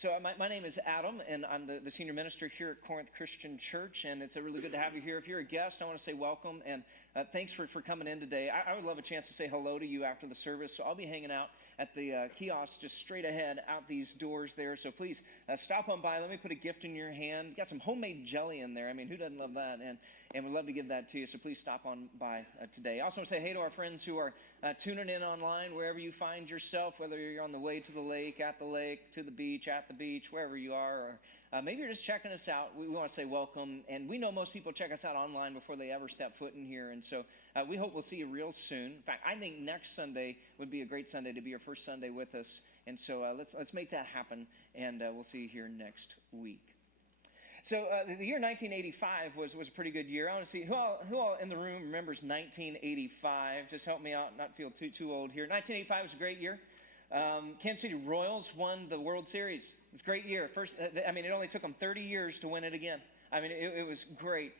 So my name is Adam, and I'm the senior minister here at Corinth Christian Church, and it's really good to have you here. If you're a guest, I want to say welcome, and thanks for coming in today. I would love a chance to say hello to you after the service, so I'll be hanging out at the kiosk just straight ahead out these doors there, so please stop on by. Let me put a gift in your hand. Got some homemade jelly in there. I mean, who doesn't love that? And we'd love to give that to you, so please stop on by today. I also want to say hey to our friends who are tuning in online, wherever you find yourself, whether you're on the way to the lake, at the lake, to the beach, at the beach, wherever you are, or maybe you're just checking us out. We want to say welcome, and we know most people check us out online before they ever step foot in here, and so we hope we'll see you real soon. In fact, I think next Sunday would be a great Sunday to be your first Sunday with us, and so let's make that happen, and we'll see you here next week. So the year 1985 was a pretty good year. I want to see who all in the room remembers 1985. Just help me out, not feel too old here. 1985 was a great year. Kansas City Royals won the World Series. It's a great year. It only took them 30 years to win it again. I mean, it was great.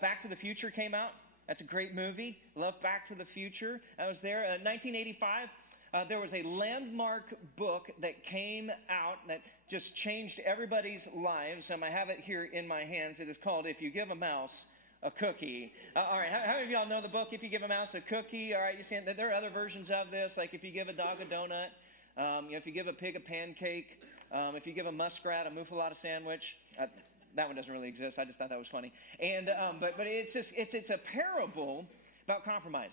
Back to the Future came out. That's a great movie. Love Back to the Future. I was there. 1985, there was a landmark book that came out that just changed everybody's lives. I have it here in my hands. It is called If You Give a Mouse a Cookie. All right, how many of y'all know the book, If You Give a Mouse a Cookie? All right, you see, there are other versions of this, like if you give a dog a donut, if you give a pig a pancake, if you give a muskrat a muffalata sandwich. That one doesn't really exist. I just thought that was funny. And but it's a parable about compromise.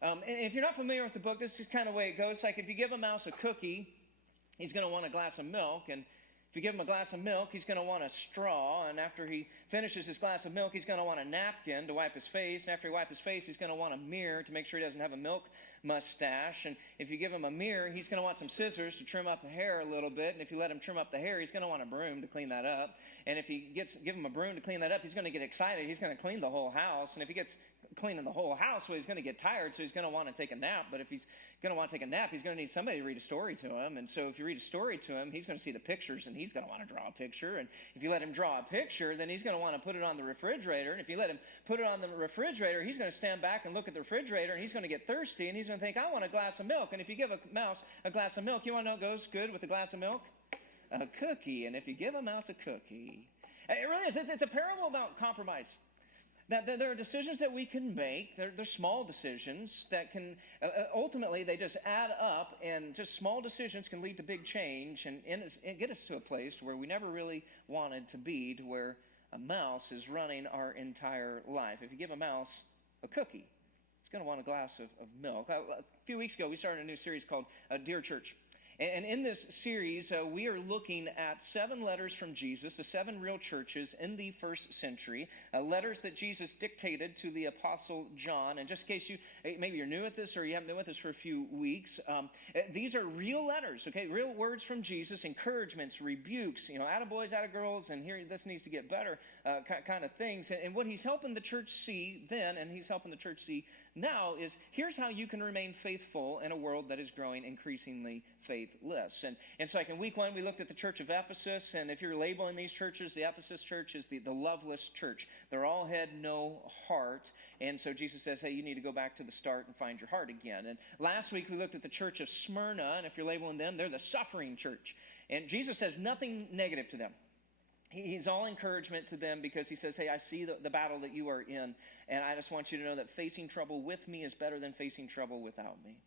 And if you're not familiar with the book, this is kind of the way it goes. Like if you give a mouse a cookie, he's going to want a glass of milk, and if you give him a glass of milk, he's going to want a straw, and after he finishes his glass of milk, he's going to want a napkin to wipe his face, and after he wipes his face, he's going to want a mirror to make sure he doesn't have a milk mustache, and if you give him a mirror, he's going to want some scissors to trim up the hair a little bit, and if you let him trim up the hair, he's going to want a broom to clean that up, and if you give him a broom to clean that up, he's going to get excited, he's going to clean the whole house, and if he gets cleaning the whole house, well, he's going to get tired, so he's going to want to take a nap, but if he's going to want to take a nap, he's going to need somebody to read a story to him, and so if you read a story to him, he's going to see the pictures, and he's going to want to draw a picture, and if you let him draw a picture, then he's going to want to put it on the refrigerator, and if you let him put it on the refrigerator, he's going to stand back and look at the refrigerator, and he's going to get thirsty, and he's going to think, I want a glass of milk, and if you give a mouse a glass of milk, you want to know what goes good with a glass of milk? A cookie, and if you give a mouse a cookie, it really is, it's a parable about compromise. That there are decisions that we can make. They're small decisions that can, ultimately, they just add up, and just small decisions can lead to big change and get us to a place where we never really wanted to be, to where a mouse is running our entire life. If you give a mouse a cookie, it's going to want a glass of milk. A few weeks ago, we started a new series called Dear Church. And in this series, we are looking at 7 letters from Jesus to 7 real churches in the first century, letters that Jesus dictated to the Apostle John. And just in case maybe you're new at this or you haven't been with us for a few weeks, these are real letters, okay? Real words from Jesus, encouragements, rebukes, attaboys, attagirls, and here this needs to get better kind of things. And what he's helping the church see then, and he's helping the church see now, is here's how you can remain faithful in a world that is growing increasingly faithless. And so like in week 1, we looked at the church of Ephesus, and if you're labeling these churches, the Ephesus church is the loveless church. They're all head, no heart. And so Jesus says, hey, you need to go back to the start and find your heart again. And last week we looked at the church of Smyrna, and if you're labeling them, they're the suffering church. And Jesus says nothing negative to them. He's all encouragement to them because he says, hey, I see the battle that you are in, and I just want you to know that facing trouble with me is better than facing trouble without me.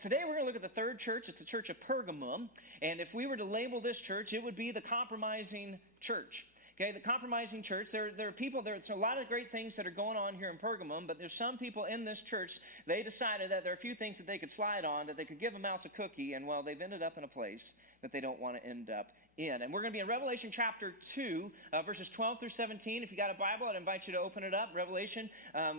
Today we're going to look at the third church. It's the church of Pergamum, and if we were to label this church, it would be the compromising church. Okay, the compromising church, there are people, there's a lot of great things that are going on here in Pergamum, but there's some people in this church, they decided that there are a few things that they could slide on, that they could give a mouse a cookie, and well, they've ended up in a place that they don't want to end up in. And we're going to be in Revelation chapter 2, verses 12 through 17. If you got a Bible, I'd invite you to open it up. Revelation,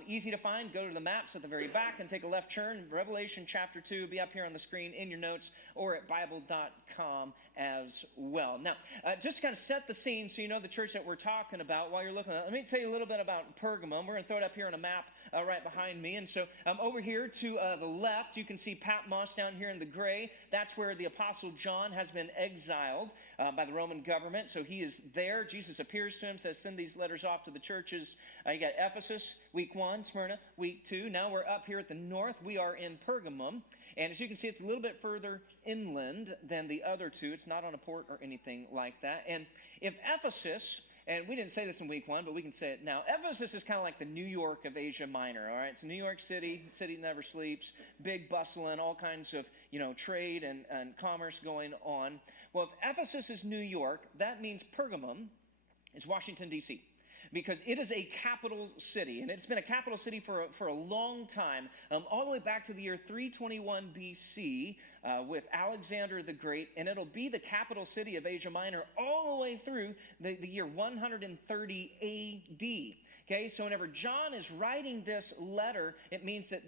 easy to find. Go to the maps at the very back and take a left turn. Revelation chapter 2 will be up here on the screen in your notes or at Bible.com as well. Now, just to kind of set the scene so you know the church church that we're talking about while you're looking at it. Let me tell you a little bit about Pergamum. We're going to throw it up here on a map right behind me. And so over here to the left, you can see Patmos down here in the gray. That's where the Apostle John has been exiled by the Roman government. So he is there. Jesus appears to him, says, send these letters off to the churches. You got Ephesus, week 1, Smyrna, week 2. Now we're up here at the north. We are in Pergamum. And as you can see, it's a little bit further inland than the other two. It's not on a port or anything like that. And if Ephesus, and we didn't say this in week 1, but we can say it now. Ephesus is kind of like the New York of Asia Minor, all right? It's New York City. City never sleeps. Big bustling, all kinds of, trade and commerce going on. Well, if Ephesus is New York, that means Pergamum is Washington, D.C., because it is a capital city, and it's been a capital city for a long time, all the way back to the year 321 B.C. With Alexander the Great, and it'll be the capital city of Asia Minor all the way through the year 130 A.D. Okay, so whenever John is writing this letter, it means that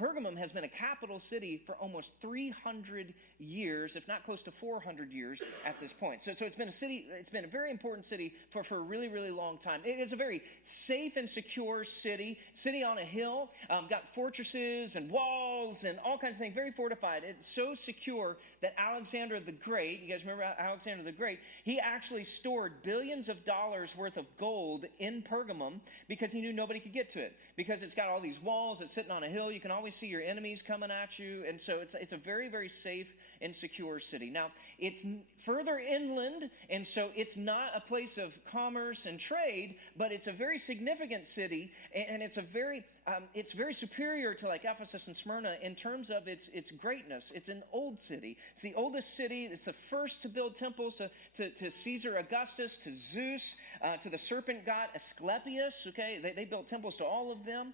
Pergamum has been a capital city for almost 300 years, if not close to 400 years at this point. So it's been a city, it's been a very important city for a really, really long time. It is a very safe and secure city on a hill, got fortresses and walls and all kinds of things, very fortified. It's so secure that Alexander the Great, you guys remember Alexander the Great, he actually stored billions of dollars worth of gold in Pergamum because he knew nobody could get to it. Because it's got all these walls, it's sitting on a hill, you can always see your enemies coming at you, and so it's a very, very safe and secure city. Now, it's further inland, and so it's not a place of commerce and trade, but it's a very significant city, and it's very superior to like Ephesus and Smyrna in terms of its greatness. It's an old city. It's the oldest city. It's the first to build temples to Caesar Augustus, to Zeus, to the serpent god Asclepius. Okay, they built temples to all of them.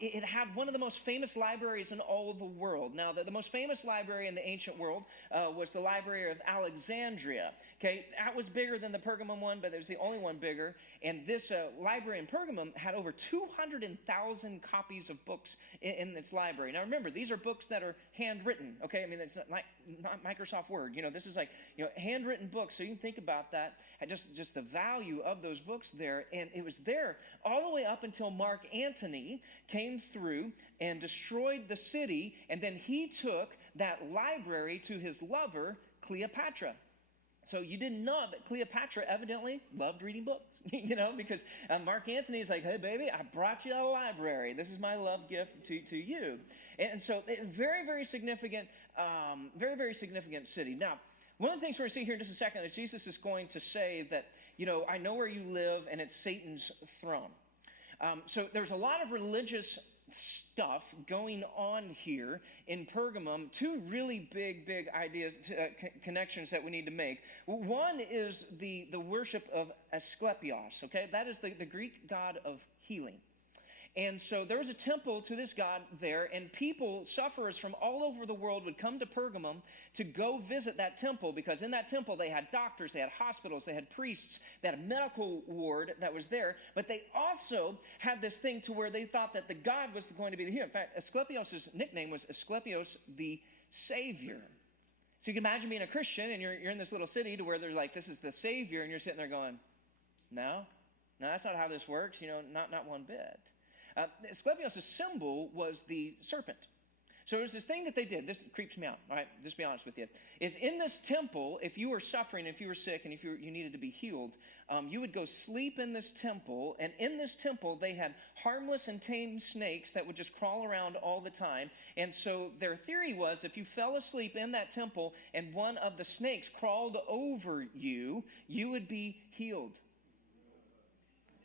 It had one of the most famous libraries in all of the world. Now, the most famous library in the ancient world was the Library of Alexandria. Okay, that was bigger than the Pergamum one, but it was the only one bigger. And this library in Pergamum had over 200,000 copies of books in its library. Now, remember, these are books that are handwritten. Okay, I mean, it's not Microsoft Word. This is like handwritten books. So you can think about that, and just the value of those books there. And it was there all the way up until Mark Antony came through and destroyed the city, and then he took that library to his lover, Cleopatra. So you didn't know that Cleopatra evidently loved reading books, because Mark Antony is like, hey, baby, I brought you a library. This is my love gift to you. And so very, very significant, very, very significant city. Now, one of the things we're going to see here in just a second is Jesus is going to say that, I know where you live, and it's Satan's throne. So there's a lot of religious stuff going on here in Pergamum. Two really big ideas, connections that we need to make. One is the worship of Asclepios, okay? That is the Greek god of healing. And so there was a temple to this god there, and people, sufferers from all over the world, would come to Pergamum to go visit that temple, because in that temple they had doctors, they had hospitals, they had priests, they had a medical ward that was there, but they also had this thing to where they thought that the god was going to be the healer. In fact, Asclepios' nickname was Asclepios the Savior. So you can imagine being a Christian, and you're in this little city to where they're like, this is the Savior, and you're sitting there going, no, that's not how this works, not one bit. Asclepios' symbol was the serpent. So there's this thing that they did. This creeps me out, all right? Just be honest with you. Is in this temple, if you were suffering, if you were sick, and if you needed to be healed, you would go sleep in this temple. And in this temple, they had harmless and tame snakes that would just crawl around all the time. And so their theory was if you fell asleep in that temple and one of the snakes crawled over you, you would be healed.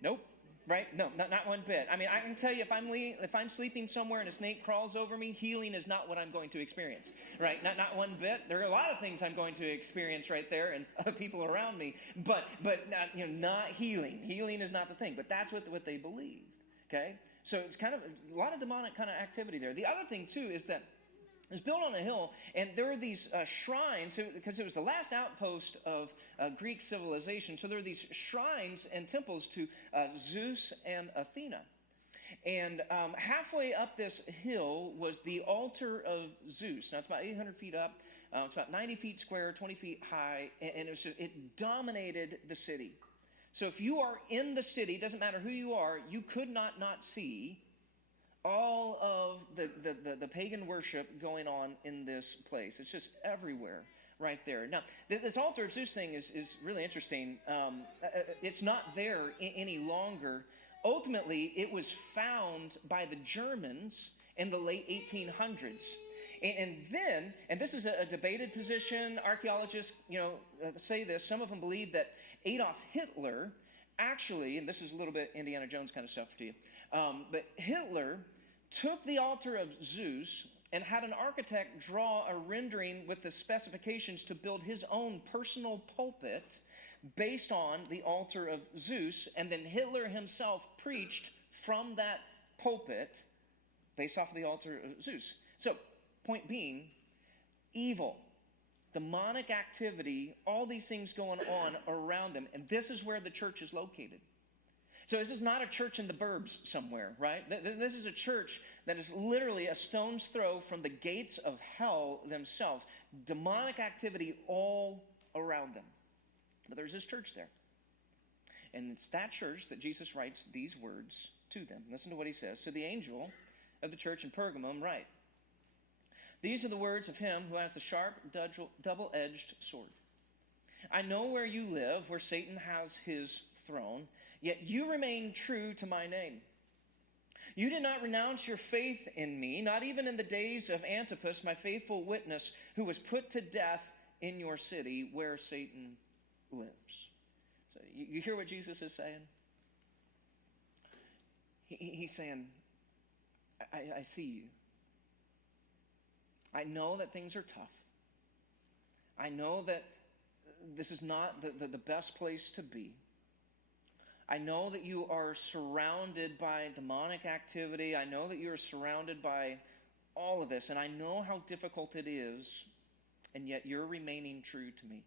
Nope. Right? No, not one bit. I mean, I can tell you if I'm sleeping somewhere and a snake crawls over me, healing is not what I'm going to experience. Right? Not one bit. There are a lot of things I'm going to experience right there and other people around me, but not healing. Healing is not the thing. But that's what they believed. Okay? So it's kind of a lot of demonic kind of activity there. The other thing too is that it was built on a hill, and there were these shrines, because it was the last outpost of Greek civilization. So there were these shrines and temples to Zeus and Athena. And halfway up this hill was the altar of Zeus. Now, it's about 800 feet up. It's about 90 feet square, 20 feet high, and it dominated the city. So if you are in the city, doesn't matter who you are, you could not see all of the pagan worship going on in this place. It's just everywhere right there. Now, this altar of Zeus thing is really interesting. It's not there any longer. Ultimately, it was found by the Germans in the late 1800s. And then, and this is a debated position, archaeologists, say this, some of them believe that Adolf Hitler actually, and this is a little bit Indiana Jones kind of stuff to you, but Hitler took the altar of Zeus and had an architect draw a rendering with the specifications to build his own personal pulpit based on the altar of Zeus, and then Hitler himself preached from that pulpit based off of the altar of Zeus. So, point being, evil, demonic activity, all these things going on around them. And this is where the church is located. So this is not a church in the burbs somewhere, right? This is a church that is literally a stone's throw from the gates of hell themselves. Demonic activity all around them. But there's this church there. And it's that church that Jesus writes these words to them. Listen to what he says. To the angel of the church in Pergamum, write, these are the words of him who has the sharp, double-edged sword. I know where you live, where Satan has his throne, yet you remain true to my name. You did not renounce your faith in me, not even in the days of Antipas, my faithful witness, who was put to death in your city where Satan lives. So you hear what Jesus is saying? He's saying, I see you. I know that things are tough. I know that this is not the best place to be. I know that you are surrounded by demonic activity. I know that you are surrounded by all of this. And I know how difficult it is, and yet you're remaining true to me.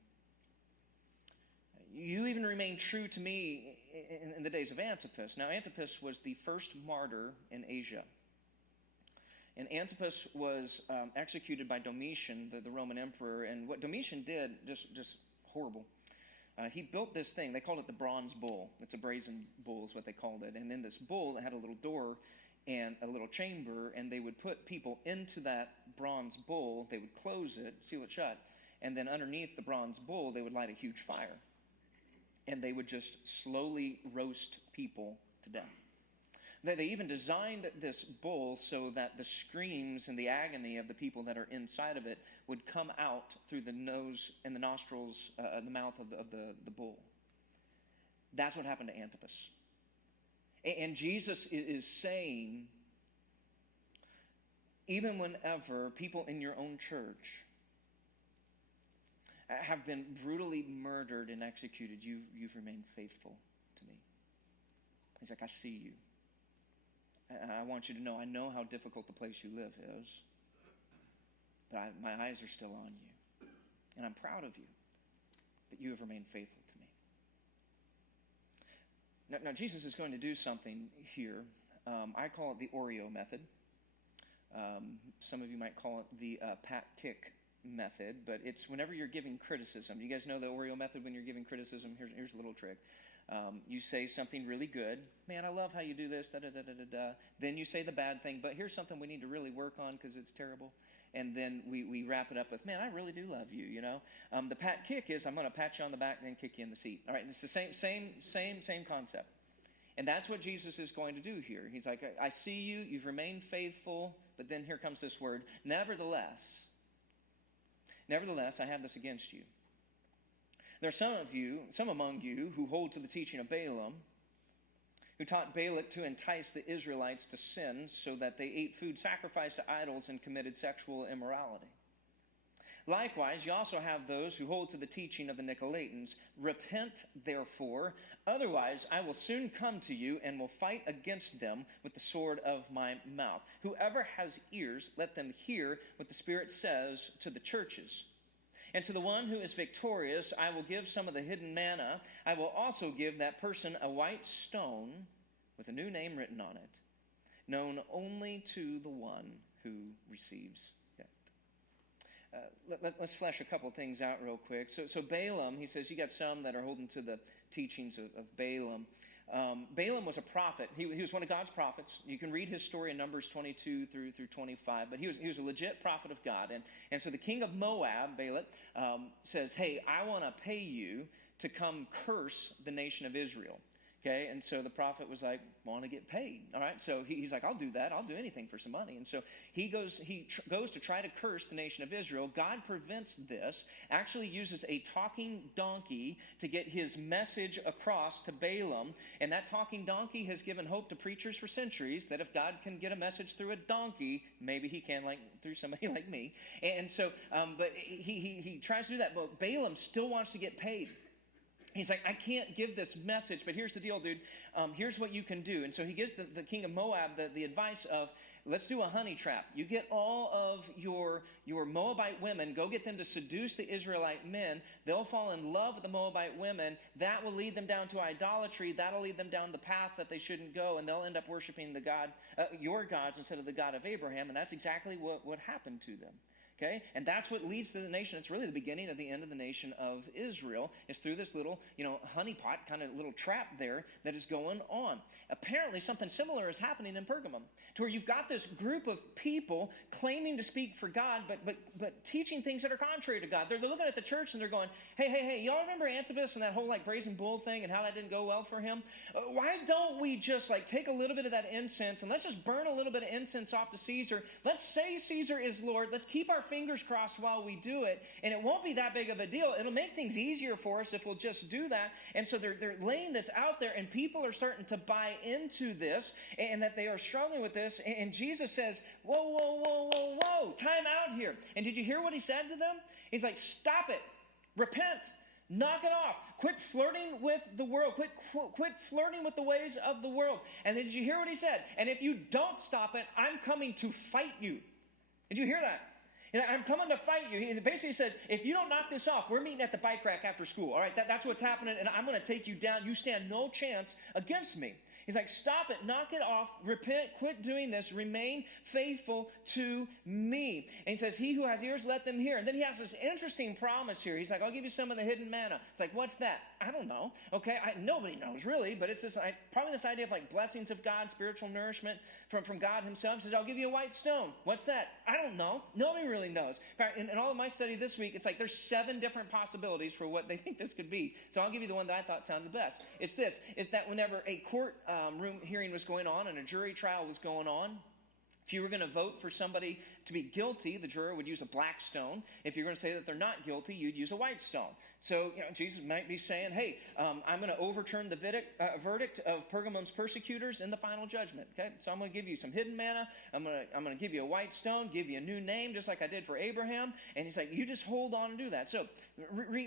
You even remain true to me in the days of Antipas. Now, Antipas was the first martyr in Asia. And Antipas was executed by Domitian, the Roman emperor. And what Domitian did, just horrible. He built this thing. They called it the bronze bull. It's a brazen bull is what they called it. And in this bull, it had a little door and a little chamber. And they would put people into that bronze bull. They would close it, seal it shut. And then underneath the bronze bull, they would light a huge fire. And they would just slowly roast people to death. They even designed this bull so that the screams and the agony of the people that are inside of it would come out through the nose and the nostrils, the mouth of the bull. That's what happened to Antipas. And Jesus is saying, even whenever people in your own church have been brutally murdered and executed, you've remained faithful to me. He's like, I see you. I want you to know, I know how difficult the place you live is, but my eyes are still on you. And I'm proud of you that you have remained faithful to me. Now Jesus is going to do something here. I call it the Oreo method. Some of you might call it the pat kick method, but it's whenever you're giving criticism. You guys know the Oreo method when you're giving criticism? Here's a little trick. You say something really good. Man, I love how you do this. Da, da, da, da, da, da. Then you say the bad thing, but here's something we need to really work on because it's terrible. And then we wrap it up with, man, I really do love you, you know. The pat kick is I'm going to pat you on the back and then kick you in the seat. All right, it's the same concept. And that's what Jesus is going to do here. He's like, I see you, you've remained faithful, but then here comes this word, nevertheless, I have this against you. There are some among you, who hold to the teaching of Balaam, who taught Balak to entice the Israelites to sin so that they ate food sacrificed to idols and committed sexual immorality. Likewise, you also have those who hold to the teaching of the Nicolaitans. Repent, therefore, otherwise I will soon come to you and will fight against them with the sword of my mouth. Whoever has ears, let them hear what the Spirit says to the churches. And to the one who is victorious, I will give some of the hidden manna. I will also give that person a white stone with a new name written on it, known only to the one who receives it. let's flesh a couple things out real quick. So Balaam, he says, you got some that are holding to the teachings of Balaam. Balaam was a prophet. He was one of God's prophets. You can read his story in Numbers 22 through 25. But he was a legit prophet of God. And so the king of Moab, Balak, says, hey, I want to pay you to come curse the nation of Israel. Okay, and so the prophet was like, want to get paid. All right, so he's like, I'll do that. I'll do anything for some money. And so he goes to try to curse the nation of Israel. God prevents this, actually uses a talking donkey to get his message across to Balaam. And that talking donkey has given hope to preachers for centuries that if God can get a message through a donkey, maybe he can through somebody like me. And so, but he tries to do that. But Balaam still wants to get paid. He's like, I can't give this message, but here's the deal, dude. Here's what you can do. And so he gives the king of Moab the advice of, let's do a honey trap. You get all of your Moabite women, go get them to seduce the Israelite men. They'll fall in love with the Moabite women. That will lead them down to idolatry. That'll lead them down the path that they shouldn't go, and they'll end up worshiping the God, your gods instead of the God of Abraham. And that's exactly what happened to them. Okay? And that's what leads to the nation. It's really the beginning of the end of the nation of Israel. It's through this little, honeypot kind of little trap there that is going on. Apparently, something similar is happening in Pergamum, to where you've got this group of people claiming to speak for God, but teaching things that are contrary to God. They're looking at the church and they're going, hey, y'all remember Antipas and that whole brazen bull thing and how that didn't go well for him? Why don't we just take a little bit of that incense and let's just burn a little bit of incense off to Caesar? Let's say Caesar is Lord. Let's keep our fingers crossed while we do it, and it won't be that big of a deal. It'll make things easier for us if we'll just do that. And so they're laying this out there, and people are starting to buy into this, and that they are struggling with this. And Jesus says, whoa, time out here. And did you hear what he said to them? He's like, stop it, repent, knock it off, quit flirting with the world, quit flirting with the ways of the world. And then did you hear what he said? And if you don't stop it, I'm coming to fight you. Did you hear that? I'm coming to fight you. He basically says, if you don't knock this off, we're meeting at the bike rack after school. All right, that's what's happening, and I'm going to take you down. You stand no chance against me. He's like, stop it, knock it off, repent, quit doing this, remain faithful to me. And he says, he who has ears, let them hear. And then he has this interesting promise here. He's like, I'll give you some of the hidden manna. It's like, what's that? I don't know. Okay, nobody knows really, but it's probably this idea of blessings of God, spiritual nourishment from God himself. He says, I'll give you a white stone. What's that? I don't know. Nobody really knows. In fact, in all of my study this week, it's there's 7 different possibilities for what they think this could be. So I'll give you the one that I thought sounded the best. It's this, is that whenever a court room hearing was going on and a jury trial was going on, if you were going to vote for somebody to be guilty, the juror would use a black stone. If you're going to say that they're not guilty, you'd use a white stone. So, Jesus might be saying, hey, I'm going to overturn the verdict of Pergamum's persecutors in the final judgment. Okay, so I'm going to give you some hidden manna. I'm going to give you a white stone, give you a new name, just like I did for Abraham. And he's like, you just hold on and do that. So,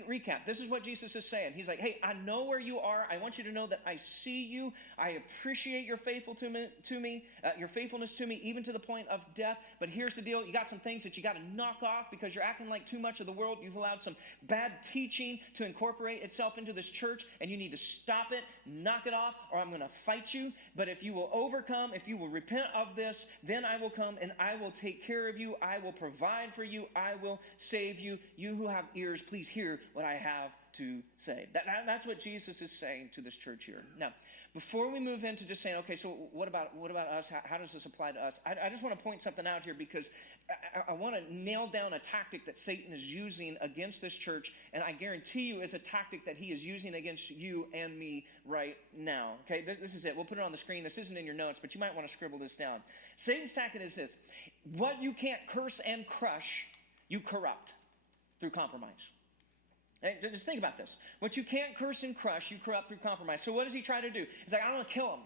recap. This is what Jesus is saying. He's like, hey, I know where you are. I want you to know that I see you. I appreciate your faithfulness to me, even to the point of death. But here's the deal. You got some things that you got to knock off because you're acting like too much of the world. You've allowed some bad teaching to incorporate itself into this church, and you need to stop it, knock it off, or I'm going to fight you. But if you will overcome, if you will repent of this, then I will come and I will take care of you. I will provide for you. I will save you. You who have ears, please hear what I have to say. That's what Jesus is saying to this church here. Now, before we move into just saying, okay, so what about us? How does this apply to us? I just want to point something out here because I want to nail down a tactic that Satan is using against this church, and I guarantee you is a tactic that he is using against you and me right now. Okay, this is it. We'll put it on the screen. This isn't in your notes, but you might want to scribble this down. Satan's tactic is this: what you can't curse and crush, you corrupt through compromise. Hey, just think about this. What you can't curse and crush, you corrupt through compromise. So what does he try to do? He's like, I'm going to kill him.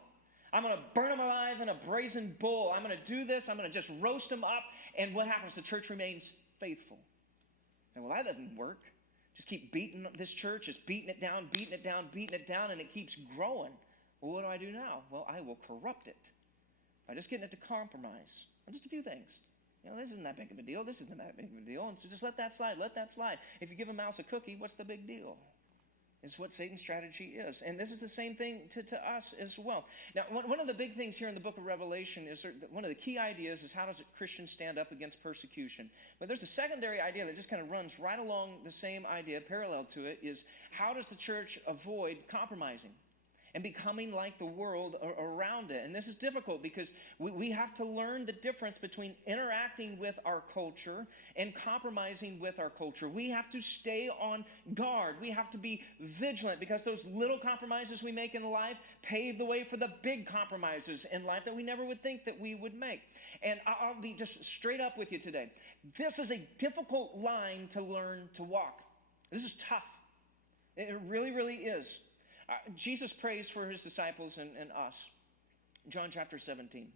I'm going to burn him alive in a brazen bull. I'm going to do this. I'm going to just roast him up. And what happens? The church remains faithful. And well, that doesn't work. Just keep beating this church, just beating it down, and it keeps growing. Well, what do I do now? Well, I will corrupt it by just getting it to compromise on just a few things. This isn't that big of a deal. This isn't that big of a deal. And so just let that slide. If you give a mouse a cookie, what's the big deal? Is what Satan's strategy is. And this is the same thing to us as well. Now, one of the big things here in the book of Revelation is one of the key ideas is how does a Christian stand up against persecution? But there's a secondary idea that just kind of runs right along the same idea, parallel to it, is how does the church avoid compromising and becoming like the world around it? And this is difficult because we have to learn the difference between interacting with our culture and compromising with our culture. We have to stay on guard. We have to be vigilant because those little compromises we make in life pave the way for the big compromises in life that we never would think that we would make. And I'll be just straight up with you today. This is a difficult line to learn to walk. This is tough. It really, really is. Jesus prays for his disciples and us. John chapter 17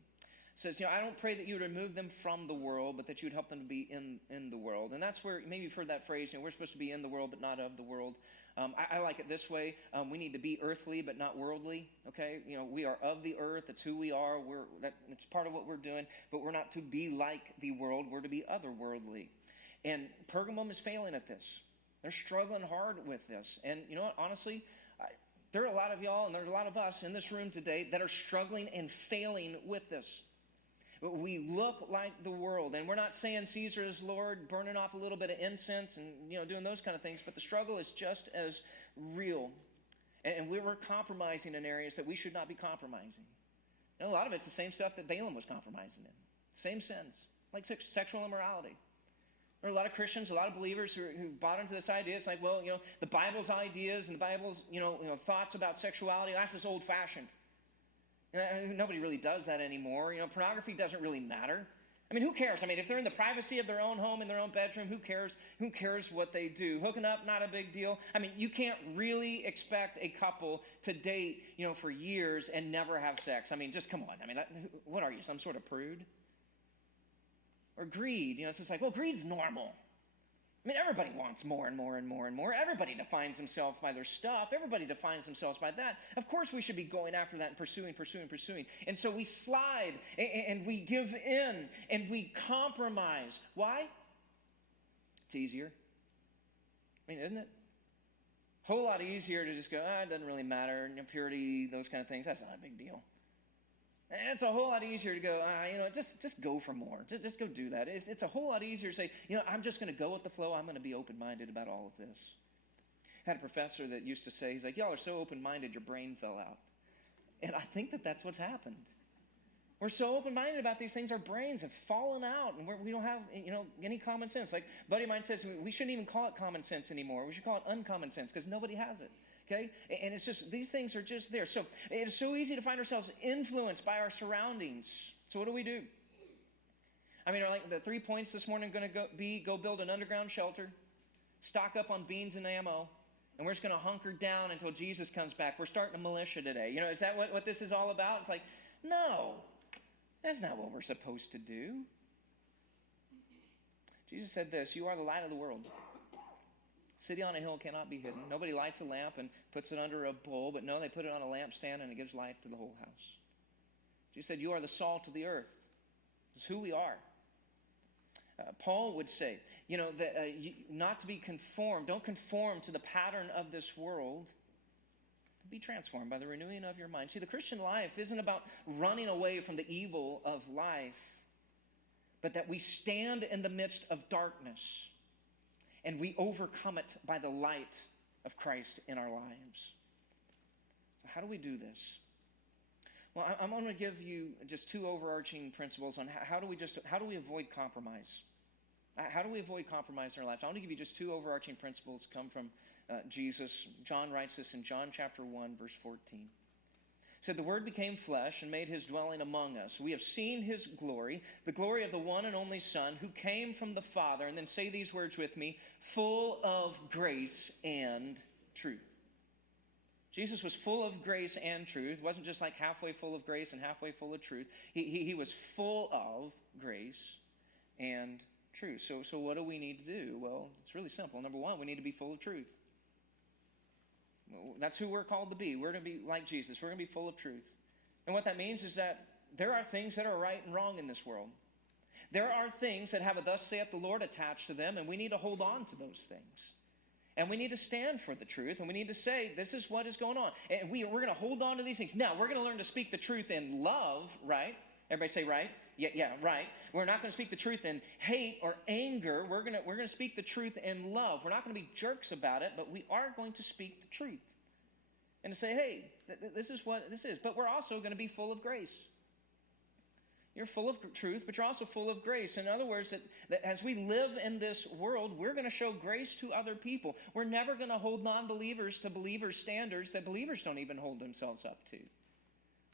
says, I don't pray that you would remove them from the world, but that you would help them to be in the world. And that's where, maybe you've heard that phrase, we're supposed to be in the world, but not of the world. I like it this way. We need to be earthly, but not worldly. Okay? We are of the earth. That's who we are. It's part of what we're doing, but we're not to be like the world. We're to be otherworldly. And Pergamum is failing at this. They're struggling hard with this. And you know what? Honestly, there are a lot of y'all and there are a lot of us in this room today that are struggling and failing with this. We look like the world, and we're not saying Caesar is Lord, burning off a little bit of incense and doing those kind of things, but the struggle is just as real. And we're compromising in areas that we should not be compromising. And a lot of it's the same stuff that Balaam was compromising in. Same sins, like sexual immorality. There are a lot of Christians, a lot of believers who bought into this idea. It's like, the Bible's ideas and the Bible's, thoughts about sexuality, that's just old-fashioned. Nobody really does that anymore. Pornography doesn't really matter. Who cares? If they're in the privacy of their own home, in their own bedroom, who cares? Who cares what they do? Hooking up, not a big deal. You can't really expect a couple to date, for years and never have sex. Just come on. What are you, some sort of prude? Or greed, it's just like, greed's normal. Everybody wants more and more and more and more. Everybody defines themselves by their stuff. Everybody defines themselves by that. Of course we should be going after that and pursuing. And so we slide and we give in and we compromise. Why? It's easier. Isn't it? Whole lot easier to just go, it doesn't really matter. Purity, those kind of things, that's not a big deal. And it's a whole lot easier to go, just go for more. Just go do that. It's a whole lot easier to say, I'm just going to go with the flow. I'm going to be open-minded about all of this. I had a professor that used to say, he's like, y'all are so open-minded, your brain fell out. And I think that that's what's happened. We're so open-minded about these things, our brains have fallen out, and we don't have, any common sense. Like a buddy of mine says, we shouldn't even call it common sense anymore. We should call it uncommon sense because nobody has it. Okay? And it's just, these things are just there. So it's so easy to find ourselves influenced by our surroundings. So what do? Like the 3 points this morning are going to go build an underground shelter, stock up on beans and ammo, and we're just going to hunker down until Jesus comes back. We're starting a militia today. Is that what this is all about? It's like, no, that's not what we're supposed to do. Jesus said this, you are the light of the world. City on a hill cannot be hidden. Nobody lights a lamp and puts it under a bowl, but no, they put it on a lampstand and it gives light to the whole house. Jesus said, you are the salt of the earth. This is who we are. Paul would say, that not to be conformed, don't conform to the pattern of this world. Be transformed by the renewing of your mind. See, the Christian life isn't about running away from the evil of life, but that we stand in the midst of darkness and we overcome it by the light of Christ in our lives. So how do we do this? Well, I'm going to give you just two overarching principles on how do we avoid compromise? How do we avoid compromise in our lives? I want to give you just two overarching principles come from Jesus. John writes this in John chapter 1, verse 14. He said, the Word became flesh and made his dwelling among us. We have seen his glory, the glory of the one and only Son who came from the Father. And then say these words with me, full of grace and truth. Jesus was full of grace and truth. It wasn't just like halfway full of grace and halfway full of truth. He was full of grace and truth. So what do we need to do? Well, it's really simple. Number one, we need to be full of truth. That's who we're called to be. We're going to be like Jesus. We're going to be full of truth. And what that means is that there are things that are right and wrong in this world. There are things that have a thus saith the Lord attached to them, and we need to hold on to those things. And we need to stand for the truth, and we need to say, this is what is going on. And we're going to hold on to these things. Now, we're going to learn to speak the truth in love, right? Everybody say right? Yeah, right. We're not going to speak the truth in hate or anger. We're going to speak the truth in love. We're not going to be jerks about it, but we are going to speak the truth. And to say, hey, this is what this is. But we're also going to be full of grace. You're full of truth, but you're also full of grace. In other words, that as we live in this world, we're going to show grace to other people. We're never going to hold non-believers to believers' standards that believers don't even hold themselves up to.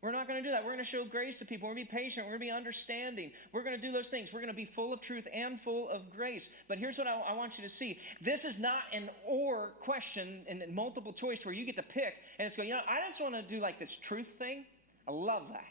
We're not going to do that. We're going to show grace to people. We're going to be patient. We're going to be understanding. We're going to do those things. We're going to be full of truth and full of grace. But here's what I want you to see. This is not an or question in multiple choice where you get to pick and it's going, I just want to do like this truth thing. I love that.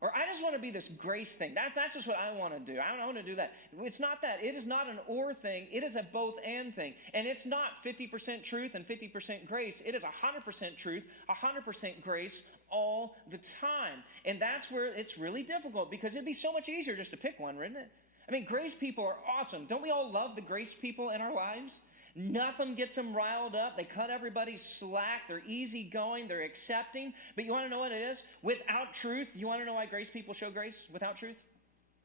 Or I just want to be this grace thing. That's just what I want to do. I want to do that. It's not that. It is not an or thing. It is a both and thing. And it's not 50% truth and 50% grace. It is 100% truth, 100% grace all the time. And that's where it's really difficult because it'd be so much easier just to pick one, wouldn't it? I mean, grace people are awesome. Don't we all love the grace people in our lives? Nothing gets them riled up. They cut everybody slack. They're easygoing. They're accepting. But you want to know what it is? Without truth, you want to know why grace people show grace without truth?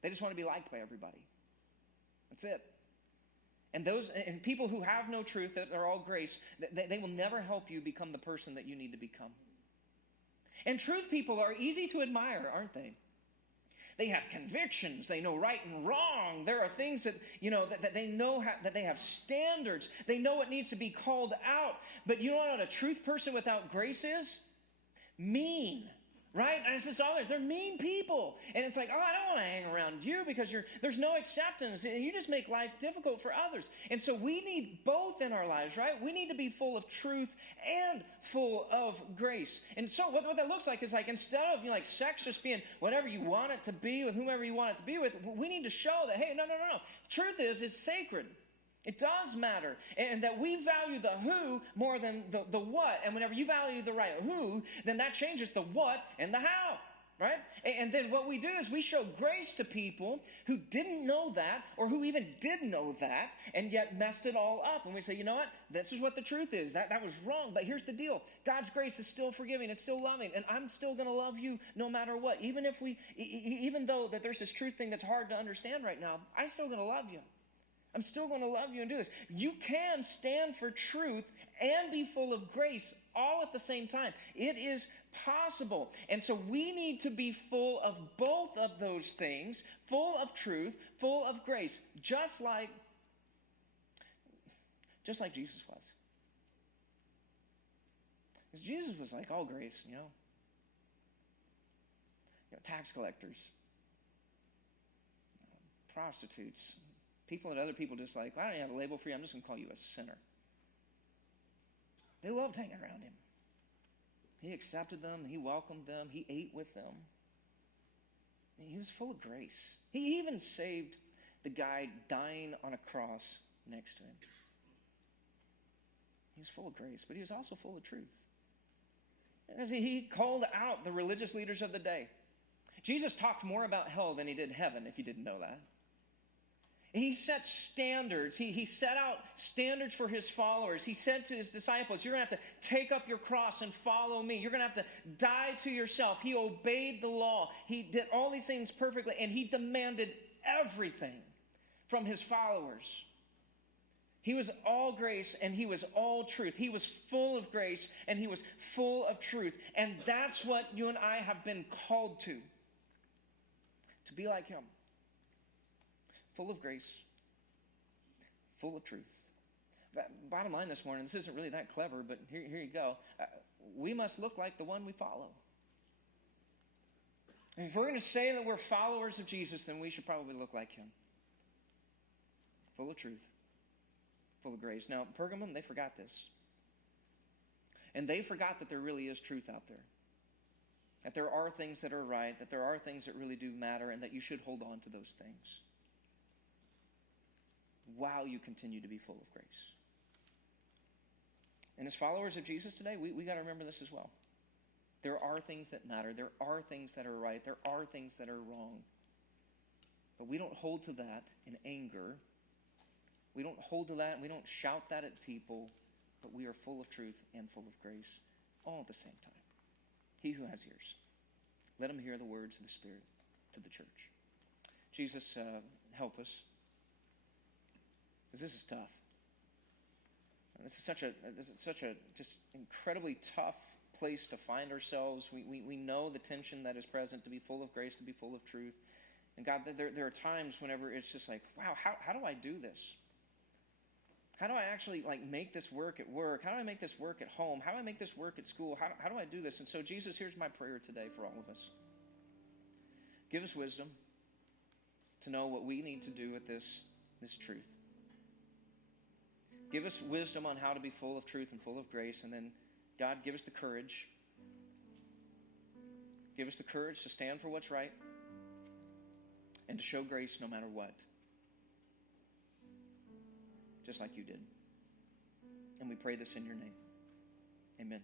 They just want to be liked by everybody. That's it. And people who have no truth, that are all grace, they will never help you become the person that you need to become. And truth people are easy to admire, aren't they? They have convictions. They know right and wrong. There are things that, that they know that they have standards. They know what needs to be called out. But you know what a truth person without grace is? Mean. Right? And it's just all they're mean people. And it's like, I don't want to hang around you because there's no acceptance. And you just make life difficult for others. And so we need both in our lives, right? We need to be full of truth and full of grace. And so what that looks like is like instead of sex just being whatever you want it to be with whomever you want it to be with, we need to show that, hey, no. Truth is sacred. It does matter. And that we value the who more than the what. And whenever you value the right who, then that changes the what and the how. Right? And then what we do is we show grace to people who didn't know that or who even did know that and yet messed it all up. And we say, you know what? This is what the truth is. That was wrong. But here's the deal. God's grace is still forgiving. It's still loving. And I'm still going to love you no matter what. Even though that there's this truth thing that's hard to understand right now, I'm still going to love you. I'm still going to love you and do this. You can stand for truth and be full of grace all at the same time. It is possible. And so we need to be full of both of those things, full of truth, full of grace, just like Jesus was. Because Jesus was like all grace, tax collectors, prostitutes, people that other people just like, I don't have a label for you. I'm just going to call you a sinner. They loved hanging around him. He accepted them. He welcomed them. He ate with them. And he was full of grace. He even saved the guy dying on a cross next to him. He was full of grace, but he was also full of truth. As he called out the religious leaders of the day. Jesus talked more about hell than he did heaven, if you didn't know that. He set standards. He set out standards for his followers. He said to his disciples, you're going to have to take up your cross and follow me. You're going to have to die to yourself. He obeyed the law. He did all these things perfectly, and he demanded everything from his followers. He was all grace, and he was all truth. He was full of grace, and he was full of truth. And that's what you and I have been called to be like him. Full of grace, full of truth. Bottom line this morning, this isn't really that clever, but here you go. We must look like the one we follow. And if we're going to say that we're followers of Jesus, then we should probably look like him. Full of truth, full of grace. Now, Pergamum, they forgot this. And they forgot that there really is truth out there. That there are things that are right, that there are things that really do matter, and that you should hold on to those things while you continue to be full of grace. And as followers of Jesus today, we got to remember this as well. There are things that matter. There are things that are right. There are things that are wrong. But we don't hold to that in anger. We don't hold to that and we don't shout that at people. but we are full of truth and full of grace all at the same time. He who has ears, let him hear the words of the Spirit to the church. Jesus, help us, because this is tough. This is such a just incredibly tough place to find ourselves. We know the tension that is present to be full of grace, to be full of truth. And God, there are times whenever it's just like, wow, how do I do this? How do I actually make this work at work? How do I make this work at home? How do I make this work at school? How do I do this? And so, Jesus, here's my prayer today for all of us. Give us wisdom to know what we need to do with this truth. Give us wisdom on how to be full of truth and full of grace. And then, God, give us the courage. Give us the courage to stand for what's right and to show grace no matter what. Just like you did. And we pray this in your name. Amen.